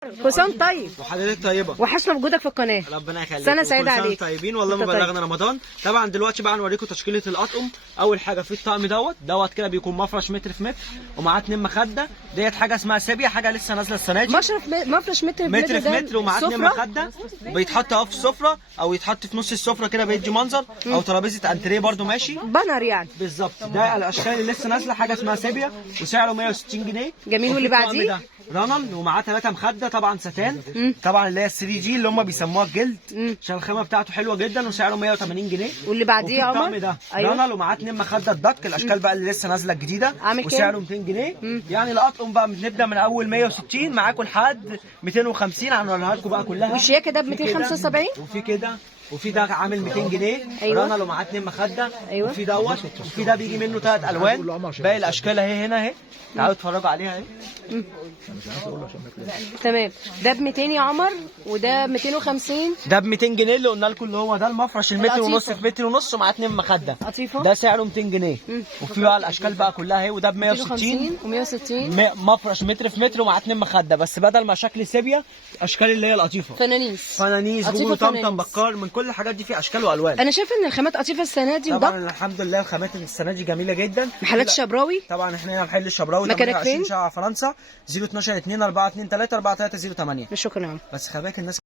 كل سنه وانت طيب. وحضرتك طيبه. وحشنا وجودك في القناه. ربنا يخليك. سنه سعيده عليك. كل سنه طيبين والله ما بلغنا رمضان. طبعا دلوقتي بقى نوريكم تشكيله الاطقم. اول حاجه في الطقم دوت كده بيكون مفرش متر في متر ومعاه 2 مخده. ديت حاجه اسمها سيبيا، حاجه لسه نازله السنه دي. مفرش متر في متر ومعاه 2 مخده. بيتحط اهو في السفره او يتحط في نص السفره كده بيدي منظر، او ترابيزه انتريه برده ماشي. بانر يعني. بالظبط. ده الاشكال اللي لسه نازله حاجه اسمها سيبيا وسعره 160 جنيه. جميل. واللي بعديه رنن ومعاه 3 مخده طبعا ستان. طبعا اللي هي 3 جي اللي هم بيسموها الجلد، عشان الخامه بتاعته حلوه جدا وسعره 180 جنيه. واللي بعديه يا عمر الطقم ده رنن ومعاه 2 مخده الدك. الاشكال بقى اللي لسه نازله الجديده عامل وسعره 200 جنيه. يعني الاطقم بقى بنبدا من اول 160 معاكم لحد 250. هنوريها لكم بقى كلها. والشياكه ده ب 275. وفي كده وفي ده عامل 200 جنيه. أيوة. رنل ومعاه 2 مخده. أيوة. وفي دوت وفي ده بيجي منه 3 الوان. باقي الاشكال اهي هنا اهي. تعالوا اتفرجوا عليها اهي. تمام. ده ب 200 يا عمر وده ب 250. ده ب 200 جنيه اللي قلنا لكم اللي هو ده المفرش المتر ونص القطيفة. في متر ونص ومعاه 2 مخده. قطيفه. ده سعره 200 جنيه. وفي بقى الاشكال بقى كلها اهي. وده ب 160 و160. مفرش متر في متر ومعاه 2 مخده. بس بدل ما شكل سيبيا اشكال اللي هي القطيفه. فنانيس جوجل طمطم بكار من كل الحاجات دي في اشكال والوان. انا شايفه ان الخامات قطيفه السنه دي طبعا وضبط. الحمد لله الخامات السنه دي جميله جدا. محلات الشبراوي. طبعا احنا هنا محل الشبراوي. مكانك فين؟ 28 شارع فرنسا. 012 2 423 430 8. شكرا يا عم. بس خلي بالك الناس